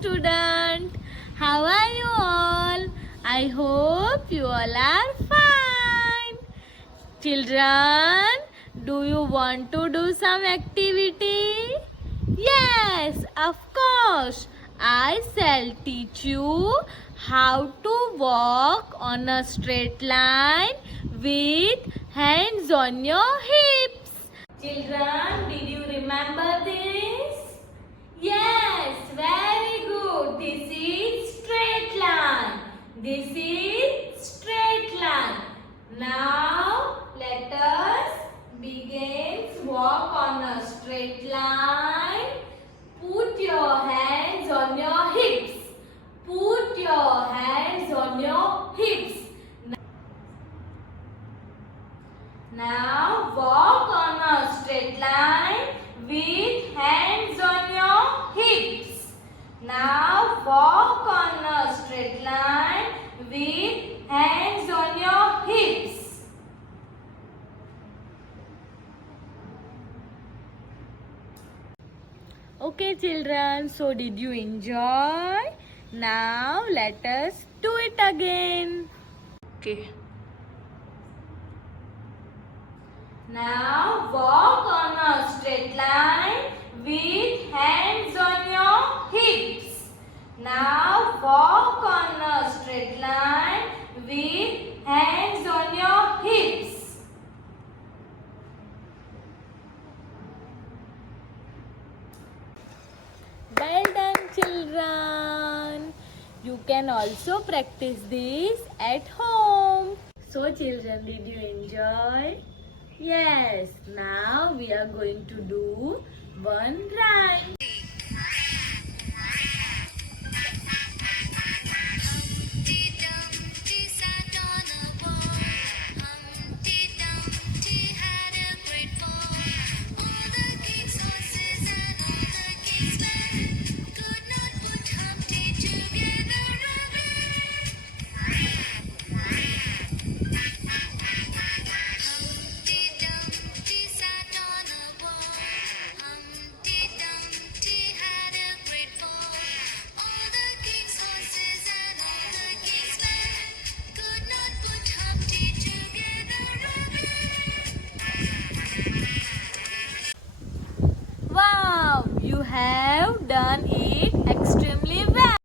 student. How are you all? I hope you all are fine. Children, do you want to do some activity? Yes, of course. I shall teach you how to walk on a straight line with hands on your hips. Children, did you remember this? Yes, very good. This is straight line. This is straight line. Now, let us begin to walk on a straight line. Put your hands on your hips. Put your hands on your hips. Now, walk on a straight line with hands on your hips. Now, walk on a straight line with hands on your hips. Okay, children, so did you enjoy? Now, let us do it again. Okay. Now walk on a straight line with hands on your hips. Now walk on a straight line with hands on your hips. Well done, children. You can also practice this at home. So children, did you enjoy? Yes, now we are going to do one rhyme.